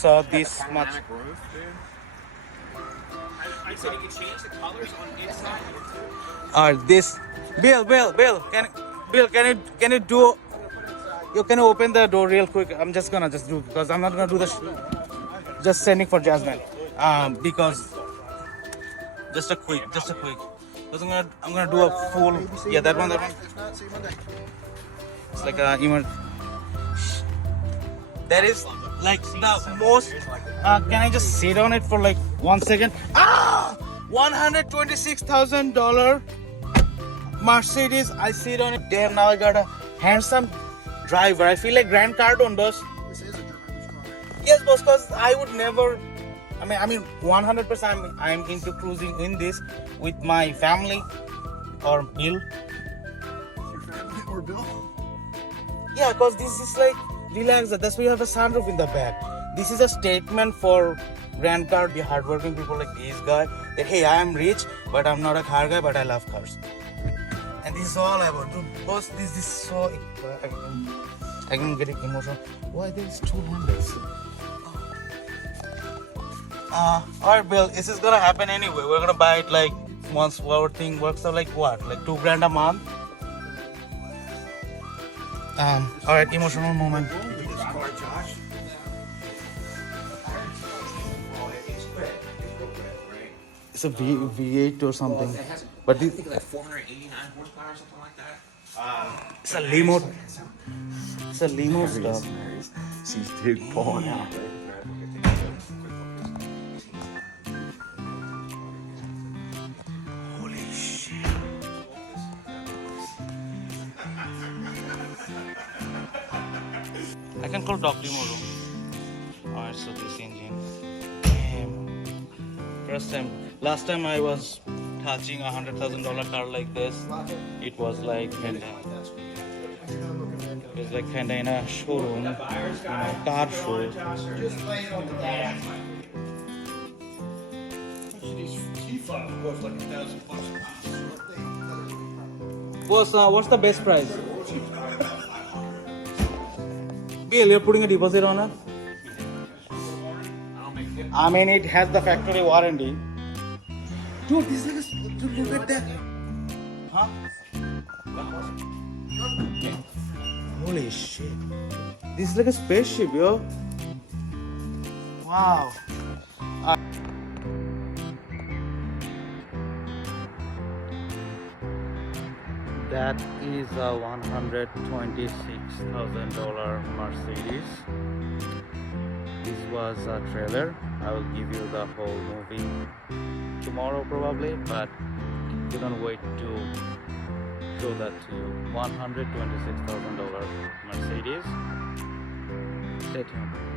saw this much. Roof, dude. I said you can change the colors on inside here too. This Bill, can you do? You can open the door real quick. I'm just gonna do because I'm not gonna do the. Just sending for Jasmine. Because just a quick. Because I'm gonna do a full. Yeah, that one. It's like a That is like the most. Can I just sit on it for like 1 second? $126,000 Mercedes. I sit on it. Damn, now I got a handsome driver. I feel like Grand Cardone, boss. This is a driver's car. Yes, boss. Cause I would never. I mean, 100%. I'm into cruising in this with my family or Bill. Your family or Bill? Yeah, cause this is like relax. That's why you have a sunroof in the back. This is a statement for Grand Car, the hardworking people like this guy. That hey, I am rich, but I'm not a car guy, but I love cars. And this is all about. Dude, boss, this is so. I can get emotional. Why there's two handles? Alright, Bill. This is gonna happen anyway. We're gonna buy it like once our thing works out. Like what? Like $2,000 a month. Alright, emotional moment. This car, Josh. It's a V8 or something. It has, But I think like 489 horsepower or something like that. it's a limo. It's a limo stuff. She's big pulling out. Holy shit. I can call Doc tomorrow. Alright, so this engine. Damn. First time. Last time I was touching $100,000 car like this, it was like kinda. It was like kinda in a showroom, car show. What's the best price? Bill, you're putting a deposit on it? I mean, it has the factory warranty. Dude, this is like dude, look at that. Huh? Holy shit. This is like a spaceship, yo. Wow. That is a $126,000 Mercedes. This was a trailer. I will give you the whole movie tomorrow probably, but couldn't wait to show that to you. $126,000 Mercedes. Stay tuned.